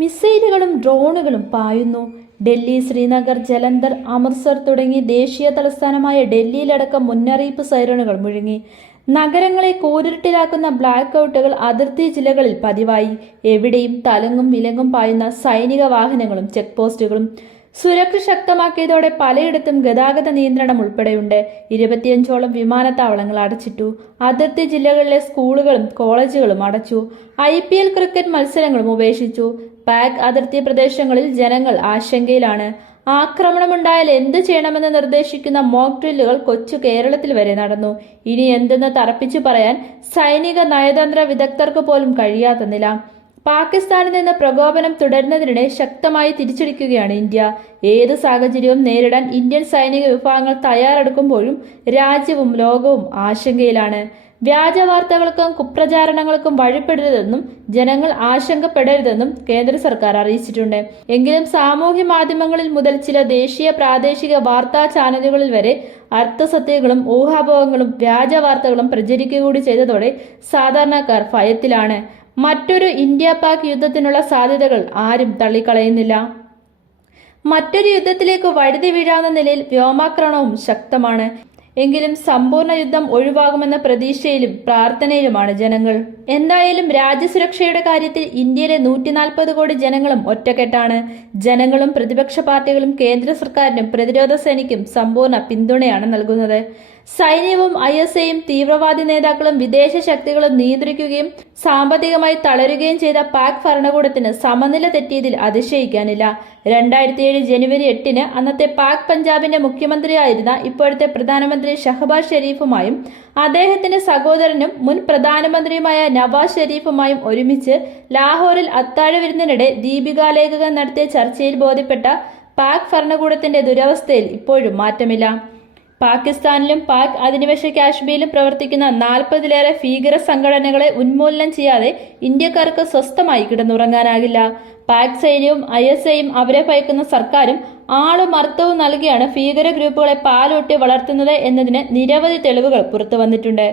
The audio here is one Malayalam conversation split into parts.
മിസൈലുകളും ഡ്രോണുകളും പായുന്നു. ഡൽഹി ശ്രീനഗർ ജലന്ധർ അമൃത്സർ തുടങ്ങി ദേശീയ തലസ്ഥാനമായ ഡൽഹിയിലടക്കം മുന്നറിയിപ്പ് സൈറണുകൾ മുഴങ്ങി. നഗരങ്ങളെ കൂരിട്ടിലാക്കുന്ന ബ്ലാക്ക് ഔട്ടുകൾ അതിർത്തി ജില്ലകളിൽ പതിവായി. എവിടെയും തലങ്ങും വിലങ്ങും പായുന്ന സൈനിക വാഹനങ്ങളും ചെക്ക് പോസ്റ്റുകളും സുരക്ഷ ശക്തമാക്കിയതോടെ പലയിടത്തും ഗതാഗത നിയന്ത്രണം ഉൾപ്പെടെയുണ്ട്. ഇരുപത്തിയഞ്ചോളം വിമാനത്താവളങ്ങൾ അടച്ചിട്ടു. അതിർത്തി ജില്ലകളിലെ സ്കൂളുകളും കോളേജുകളും അടച്ചു. ഐ പി എൽ ക്രിക്കറ്റ് മത്സരങ്ങളും ഉപേക്ഷിച്ചു. പാക് അതിർത്തി പ്രദേശങ്ങളിൽ ജനങ്ങൾ ആശങ്കയിലാണ്. ആക്രമണമുണ്ടായാൽ എന്ത് ചെയ്യണമെന്ന് നിർദ്ദേശിക്കുന്ന മോക്ക് ഡ്രില്ലുകൾ കൊച്ചു കേരളത്തിൽ വരെ നടന്നു. ഇനി എന്തെന്ന് തറപ്പിച്ചു പറയാൻ സൈനിക നയതന്ത്ര വിദഗ്ധർക്ക് പോലും കഴിയാത്ത നില. പാകിസ്ഥാനിൽ നിന്ന് പ്രകോപനം തുടരുന്നതിനിടെ ശക്തമായി തിരിച്ചടിക്കുകയാണ് ഇന്ത്യ. ഏത് സാഹചര്യവും നേരിടാൻ ഇന്ത്യൻ സൈനിക വിഭാഗങ്ങൾ തയ്യാറെടുക്കുമ്പോഴും രാജ്യവും ലോകവും ആശങ്കയിലാണ്. വ്യാജ വാർത്തകൾക്കും കുപ്രചാരണങ്ങൾക്കും വഴിപ്പെടരുതെന്നും ജനങ്ങൾ ആശങ്കപ്പെടരുതെന്നും കേന്ദ്ര സർക്കാർ അറിയിച്ചിട്ടുണ്ട്. എങ്കിലും സാമൂഹ്യ മാധ്യമങ്ങളിൽ മുതൽ ചില ദേശീയ പ്രാദേശിക വാർത്താ ചാനലുകളിൽ വരെ അർത്ഥസത്യങ്ങളും ഊഹാപോഹങ്ങളും വ്യാജ വാർത്തകളും പ്രചരിക്കുക കൂടി ചെയ്തതോടെ സാധാരണക്കാർ ഭയത്തിലാണ്. മറ്റൊരു ഇന്ത്യ പാക് യുദ്ധത്തിനുള്ള സാധ്യതകൾ ആരും തള്ളിക്കളയുന്നില്ല. മറ്റൊരു യുദ്ധത്തിലേക്ക് വഴുതി വീഴാവുന്ന നിലയിൽ വ്യോമാക്രമണവും ശക്തമാണ്. എങ്കിലും സമ്പൂർണ യുദ്ധം ഒഴിവാകുമെന്ന പ്രതീക്ഷയിലും പ്രാർത്ഥനയിലുമാണ് ജനങ്ങൾ. എന്തായാലും രാജ്യസുരക്ഷയുടെ കാര്യത്തിൽ ഇന്ത്യയിലെ നൂറ്റി നാൽപ്പത് കോടി ജനങ്ങളും ഒറ്റക്കെട്ടാണ്. ജനങ്ങളും പ്രതിപക്ഷ പാർട്ടികളും കേന്ദ്ര സർക്കാരിനും പ്രതിരോധ സേനയ്ക്കും സമ്പൂർണ പിന്തുണയാണ് നൽകുന്നത്. സൈന്യവും ഐ എസ് ഐയും തീവ്രവാദി നേതാക്കളും വിദേശ ശക്തികളും നിയന്ത്രിക്കുകയും സാമ്പത്തികമായി തളരുകയും ചെയ്ത പാക് ഭരണകൂടത്തിന് സമനില തെറ്റിയതിൽ അതിശയിക്കാനില്ല. രണ്ടായിരത്തി ഏഴ് ജനുവരി എട്ടിന് അന്നത്തെ പാക് പഞ്ചാബിന്റെ മുഖ്യമന്ത്രിയായിരുന്ന ഇപ്പോഴത്തെ പ്രധാനമന്ത്രി ഷഹബാസ് ഷെരീഫുമായും അദ്ദേഹത്തിന്റെ സഹോദരനും മുൻ പ്രധാനമന്ത്രിയുമായ നവാസ് ഷെരീഫുമായും ഒരുമിച്ച് ലാഹോറിൽ അത്താഴ വിരുന്നിനിടെ ദീപികാലേഖകൻ നടത്തിയ ചർച്ചയിൽ ബോധ്യപ്പെട്ട പാക് ഭരണകൂടത്തിന്റെ ദുരവസ്ഥയിൽ ഇപ്പോഴും മാറ്റമില്ല. പാകിസ്ഥാനിലും പാക് അധിനിവേശ കാശ്മീരിലും പ്രവർത്തിക്കുന്ന നാൽപ്പതിലേറെ ഭീകര സംഘടനകളെ ഉന്മൂലനം ചെയ്യാതെ ഇന്ത്യക്കാർക്ക് സ്വസ്ഥമായി കിടന്നുറങ്ങാനാകില്ല. പാക് സൈന്യവും ഐ എസ് ഐയും അവരെ ഭയക്കുന്ന സർക്കാരും ആളും അർത്ഥവും നൽകിയാണ് ഭീകര ഗ്രൂപ്പുകളെ പാലൊട്ടി വളർത്തുന്നത് എന്നതിന് നിരവധി തെളിവുകൾ പുറത്തു വന്നിട്ടുണ്ട്.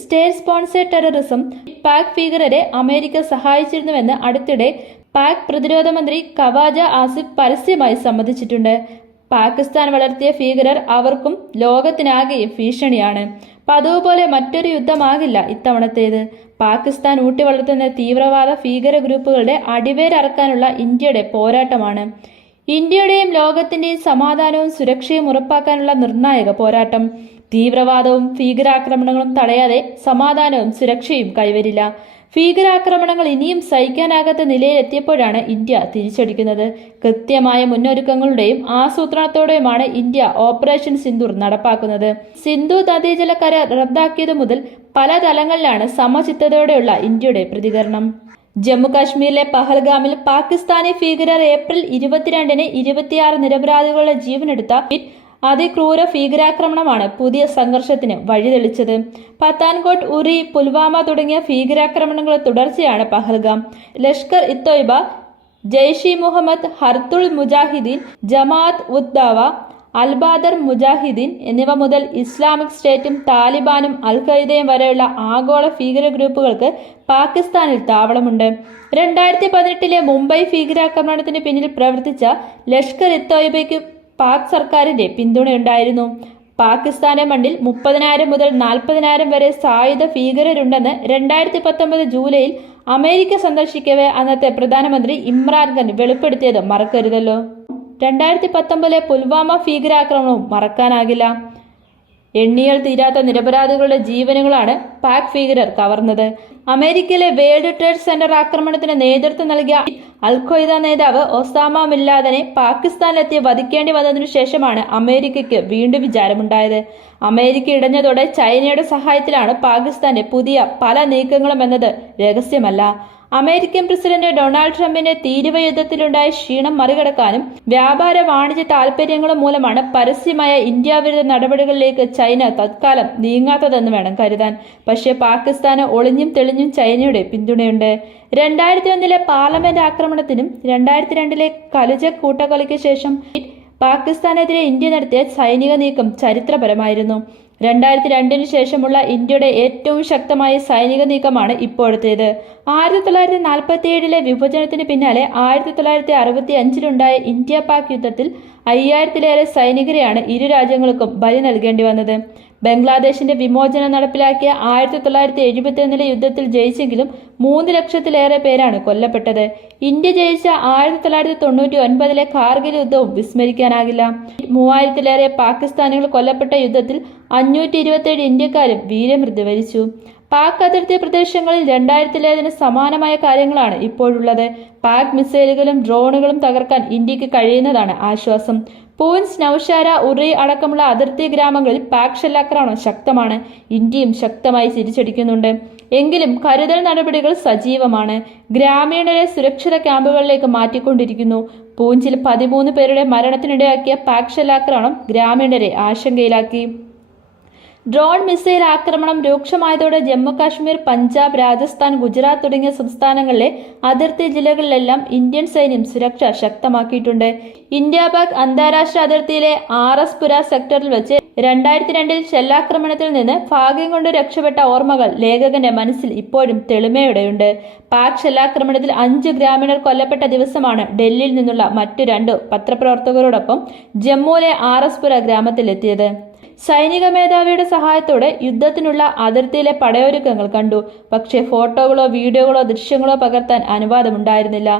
സ്റ്റേറ്റ് സ്പോൺസേഡ് ടെററിസം പാക് ഭീകരരെ അമേരിക്ക സഹായിച്ചിരുന്നുവെന്ന് അടുത്തിടെ പാക് പ്രതിരോധ മന്ത്രി കവാജ ആസിഫ് പരസ്യമായി സമ്മതിച്ചിട്ടുണ്ട്. പാകിസ്ഥാൻ വളർത്തിയ ഭീകരർ അവർക്കും ലോകത്തിനാകെയും ഭീഷണിയാണ്. പതിവ് പോലെ മറ്റൊരു യുദ്ധമാകില്ല ഇത്തവണത്തേത്. പാകിസ്ഥാൻ ഊട്ടി വളർത്തുന്ന തീവ്രവാദ ഭീകര ഗ്രൂപ്പുകളുടെ അടിവേരറക്കാനുള്ള ഇന്ത്യയുടെ പോരാട്ടമാണ്. ഇന്ത്യയുടെയും ലോകത്തിന്റെയും സമാധാനവും സുരക്ഷയും ഉറപ്പാക്കാനുള്ള നിർണായക പോരാട്ടം. തീവ്രവാദവും ഭീകരാക്രമണങ്ങളും തടയാതെ സമാധാനവും സുരക്ഷയും കൈവരില്ല. ഭീകരാക്രമണങ്ങൾ ഇനിയും സഹിക്കാനാകാത്ത നിലയിലെത്തിയപ്പോഴാണ് ഇന്ത്യ തിരിച്ചടിക്കുന്നത്. കൃത്യമായ മുന്നൊരുക്കങ്ങളുടെയും ആസൂത്രണത്തോടെയുമാണ് ഇന്ത്യ ഓപ്പറേഷൻ സിന്ദൂർ നടപ്പാക്കുന്നത്. സിന്ധു നദീജല കരാർ റദ്ദാക്കിയതു മുതൽ പല തലങ്ങളിലാണ് സമചിത്തതയോടെയുള്ള ഇന്ത്യയുടെ പ്രതികരണം. ജമ്മു കാശ്മീരിലെ പഹൽഗാമിൽ പാകിസ്ഥാനി ഭീകരർ ഏപ്രിൽ ഇരുപത്തിരണ്ടിന് ഇരുപത്തിയാറ് നിരപരാധികളുടെ ജീവനെടുത്ത അതിക്രൂര ഭീകരാക്രമണമാണ് പുതിയ സംഘർഷത്തിന് വഴിതെളിച്ചത്. പത്താൻകോട്ട് ഉറി പുൽവാമ തുടങ്ങിയ ഭീകരാക്രമണങ്ങളുടെ തുടർച്ചയാണ് പഹൽഗാം. ലഷ്കർ ഇ തൊയ്ബ ജെയ്ഷി മുഹമ്മദ് ഹർത്തുൾ മുജാഹിദീൻ ജമാഅത്ത് ഉദ്ദാവ അൽബാദർ മുജാഹിദീൻ എന്നിവ മുതൽ ഇസ്ലാമിക് സ്റ്റേറ്റും താലിബാനും അൽ ഖൈദയും വരെയുള്ള ആഗോള ഭീകര ഗ്രൂപ്പുകൾക്ക് പാകിസ്ഥാനിൽ താവളമുണ്ട്. രണ്ടായിരത്തി പതിനെട്ടിലെ മുംബൈ ഭീകരാക്രമണത്തിന് പിന്നിൽ പ്രവർത്തിച്ച ലഷ്കർ ഇ പാക് സർക്കാരിന്റെ പിന്തുണയുണ്ടായിരുന്നു. പാകിസ്ഥാനെ മണ്ണിൽ മുപ്പതിനായിരം മുതൽ നാൽപ്പതിനായിരം വരെ സായുധ ഭീകരരുണ്ടെന്ന് രണ്ടായിരത്തി പത്തൊമ്പത് ജൂലൈയിൽ അമേരിക്ക സന്ദർശിക്കവേ അന്നത്തെ പ്രധാനമന്ത്രി ഇമ്രാൻഖാൻ വെളിപ്പെടുത്തിയത് മറക്കരുതല്ലോ. രണ്ടായിരത്തി പത്തൊമ്പതിലെ പുൽവാമ ഭീകരാക്രമണവും മറക്കാനാകില്ല. എണ്ണിയാൽ തീരാത്ത നിരപരാധികളുടെ ജീവനുകളാണ് പാക് ഭീകരർ കവർന്നത്. അമേരിക്കയിലെ വേൾഡ് ട്രേഡ് സെന്റർ ആക്രമണത്തിന് നേതൃത്വം നൽകിയ അൽ ഖ്വയ്ദ നേതാവ് ഒസാമ മില്ലാദനെ പാകിസ്ഥാനിലെത്തി വധിക്കേണ്ടി വന്നതിനു ശേഷമാണ് അമേരിക്കയ്ക്ക് വീണ്ടും വിചാരമുണ്ടായത്. അമേരിക്ക ഇടഞ്ഞതോടെ ചൈനയുടെ സഹായത്തിലാണ് പാകിസ്ഥാന്റെ പുതിയ പല നീക്കങ്ങളും എന്നത് രഹസ്യമല്ല. അമേരിക്കൻ പ്രസിഡന്റ് ഡൊണാൾഡ് ട്രംപിന് തീരുവ യുദ്ധത്തിലുണ്ടായ ക്ഷീണം മറികടക്കാനും വ്യാപാര വാണിജ്യ താൽപര്യങ്ങളും മൂലമാണ് പരസ്യമായ ഇന്ത്യ വിരുദ്ധ നടപടികളിലേക്ക് ചൈന തത്കാലം നീങ്ങാത്തതെന്ന് വേണം കരുതാൻ. പക്ഷേ പാകിസ്ഥാന് ഒളിഞ്ഞും തെളിഞ്ഞും ചൈനയുടെ പിന്തുണയുണ്ട്. രണ്ടായിരത്തി ഒന്നിലെ പാർലമെന്റ് ആക്രമണത്തിനും രണ്ടായിരത്തി രണ്ടിലെ കലുജ കൂട്ടക്കൊലയ്ക്ക് ശേഷം പാകിസ്ഥാനെതിരെ ഇന്ത്യ നടത്തിയ സൈനിക നീക്കം ചരിത്രപരമായിരുന്നു. രണ്ടായിരത്തി രണ്ടിന് ശേഷമുള്ള ഇന്ത്യയുടെ ഏറ്റവും ശക്തമായ സൈനിക നീക്കമാണ് ഇപ്പോഴത്തേത്. ആയിരത്തി തൊള്ളായിരത്തി നാൽപ്പത്തി ഏഴിലെ വിഭജനത്തിന് പിന്നാലെ ആയിരത്തി തൊള്ളായിരത്തി അറുപത്തി അഞ്ചിലുണ്ടായ ഇന്ത്യ പാക് യുദ്ധത്തിൽ അയ്യായിരത്തിലേറെ സൈനികരെയാണ് ഇരു രാജ്യങ്ങൾക്കും ബലി നൽകേണ്ടി വന്നത്. ബംഗ്ലാദേശിന്റെ വിമോചനം നടപ്പിലാക്കിയ ആയിരത്തി തൊള്ളായിരത്തി എഴുപത്തിയൊന്നിലെ യുദ്ധത്തിൽ ജയിച്ചെങ്കിലും മൂന്ന് ലക്ഷത്തിലേറെ പേരാണ് കൊല്ലപ്പെട്ടത്. ഇന്ത്യ ജയിച്ച ആയിരത്തി തൊള്ളായിരത്തി തൊണ്ണൂറ്റി ഒൻപതിലെ കാർഗിൽ യുദ്ധവും വിസ്മരിക്കാനാകില്ല. മൂവായിരത്തിലേറെ പാകിസ്ഥാനികൾ കൊല്ലപ്പെട്ട യുദ്ധത്തിൽ അഞ്ഞൂറ്റി ഇരുപത്തിയേഴ് ഇന്ത്യക്കാരും വീരമൃത്യു വരിച്ചു പാക് അതിർത്തി പ്രദേശങ്ങളിൽ രണ്ടായിരത്തിലേതിന് സമാനമായ കാര്യങ്ങളാണ് ഇപ്പോഴുള്ളത്. പാക് മിസൈലുകളും ഡ്രോണുകളും തകർക്കാൻ ഇന്ത്യയ്ക്ക് കഴിയുന്നതാണ് ആശ്വാസം. പൂഞ്ച് നൌഷാര ഉറി അടക്കമുള്ള അതിർത്തി ഗ്രാമങ്ങളിൽ പാക് ഷെല്ലാക്രമണം ശക്തമാണ്. ഇന്ത്യയും ശക്തമായി തിരിച്ചടിക്കുന്നുണ്ട്. എങ്കിലും കരുതൽ നടപടികൾ സജീവമാണ്. ഗ്രാമീണരെ സുരക്ഷിത ക്യാമ്പുകളിലേക്ക് മാറ്റിക്കൊണ്ടിരിക്കുന്നു. പൂഞ്ചിൽ പതിമൂന്ന് പേരുടെ മരണത്തിനിടയാക്കിയ പാക് ഷെല്ലാക്രമണം ഗ്രാമീണരെ ആശങ്കയിലാക്കി. ഡ്രോൺ മിസൈൽ ആക്രമണം രൂക്ഷമായതോടെ ജമ്മുകാശ്മീർ പഞ്ചാബ് രാജസ്ഥാൻ ഗുജറാത്ത് തുടങ്ങിയ സംസ്ഥാനങ്ങളിലെ അതിർത്തി ജില്ലകളിലെല്ലാം ഇന്ത്യൻ സൈന്യം സുരക്ഷ ശക്തമാക്കിയിട്ടുണ്ട്. ഇന്ത്യ പാക് അന്താരാഷ്ട്ര അതിർത്തിയിലെ ആർ എസ് പുര സെക്ടറിൽ വെച്ച് രണ്ടായിരത്തി രണ്ടിൽ ഷെല്ലാക്രമണത്തിൽ നിന്ന് ഭാഗ്യം കൊണ്ട് രക്ഷപ്പെട്ട ഓർമ്മകൾ ലേഖകന്റെ മനസ്സിൽ ഇപ്പോഴും തെളിമയുടെയുണ്ട്. പാക് ഷെല്ലാക്രമണത്തിൽ അഞ്ച് ഗ്രാമീണർ കൊല്ലപ്പെട്ട ദിവസമാണ് ഡൽഹിയിൽ നിന്നുള്ള മറ്റു രണ്ട് പത്രപ്രവർത്തകരോടൊപ്പം ജമ്മുവിലെ ആർ എസ് പുര ഗ്രാമത്തിലെത്തിയത്. സൈനിക മേധാവിയുടെ സഹായത്തോടെ യുദ്ധത്തിനുള്ള അതിർത്തിയിലെ പടയൊരുക്കങ്ങൾ കണ്ടു. പക്ഷേ ഫോട്ടോകളോ വീഡിയോകളോ ദൃശ്യങ്ങളോ പകർത്താൻ അനുവാദമുണ്ടായിരുന്നില്ല.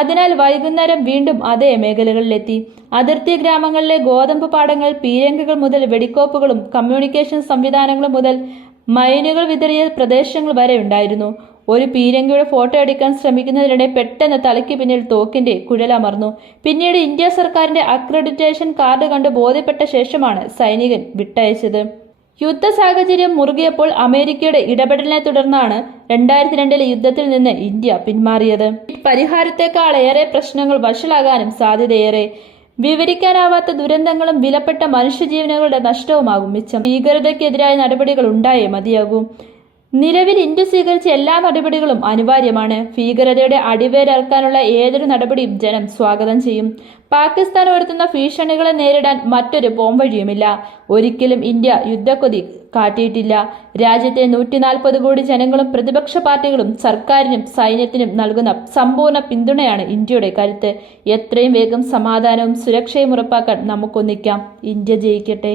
അതിനാൽ വൈകുന്നേരം വീണ്ടും അതേ മേഖലകളിലെത്തി. അതിർത്തി ഗ്രാമങ്ങളിലെ ഗോതമ്പ് പാടങ്ങൾ പീരങ്കികൾ മുതൽ വെടിക്കോപ്പുകളും കമ്മ്യൂണിക്കേഷൻ സംവിധാനങ്ങളും മുതൽ മൈനുകൾ വിതറിയ പ്രദേശങ്ങൾ വരെ ഉണ്ടായിരുന്നു. ഒരു പീരങ്കിയുടെ ഫോട്ടോ എടുക്കാൻ ശ്രമിക്കുന്നതിനിടെ പെട്ടെന്ന് തലയ്ക്ക് പിന്നിൽ തോക്കിന്റെ കുഴലമർന്നു പിന്നീട് ഇന്ത്യ സർക്കാരിന്റെ അക്രഡിറ്റേഷൻ കാർഡ് കണ്ട് ബോധ്യപ്പെട്ട ശേഷമാണ് സൈനികൻ വിട്ടയച്ചത്. യുദ്ധ സാഹചര്യം മുറുകിയപ്പോൾ അമേരിക്കയുടെ ഇടപെടലിനെ തുടർന്നാണ് രണ്ടായിരത്തി രണ്ടിലെ യുദ്ധത്തിൽ നിന്ന് ഇന്ത്യ പിന്മാറിയത്. പരിഹാരത്തെക്കാളേറെ പ്രശ്നങ്ങൾ വഷളാകാനും സാധ്യതയേറെ. വിവരിക്കാനാവാത്ത ദുരന്തങ്ങളും വിലപ്പെട്ട മനുഷ്യജീവനുകളുടെ നഷ്ടവുമാകും മിച്ചം. ഭീകരതയ്ക്കെതിരായ നടപടികൾ ഉണ്ടായേ മതിയാകൂ. നിലവിൽ ഇന്ത്യ സ്വീകരിച്ച എല്ലാ നടപടികളും അനിവാര്യമാണ്. ഭീകരതയുടെ അടിവേരർക്കാനുള്ള ഏതൊരു നടപടിയും ജനം സ്വാഗതം ചെയ്യും. പാകിസ്ഥാൻ ഉയർത്തുന്ന ഭീഷണികളെ നേരിടാൻ മറ്റൊരു പോംവഴിയുമില്ല. ഒരിക്കലും ഇന്ത്യ യുദ്ധക്കൊതി കാട്ടിയിട്ടില്ല. രാജ്യത്തെ നൂറ്റി നാൽപ്പത് കോടി ജനങ്ങളും പ്രതിപക്ഷ പാർട്ടികളും സർക്കാരിനും സൈന്യത്തിനും നൽകുന്ന സമ്പൂർണ പിന്തുണയാണ് ഇന്ത്യയുടെ കരുത്ത്. എത്രയും വേഗം സമാധാനവും സുരക്ഷയും ഉറപ്പാക്കാൻ നമുക്കൊന്നിക്കാം. ഇന്ത്യ ജയിക്കട്ടെ.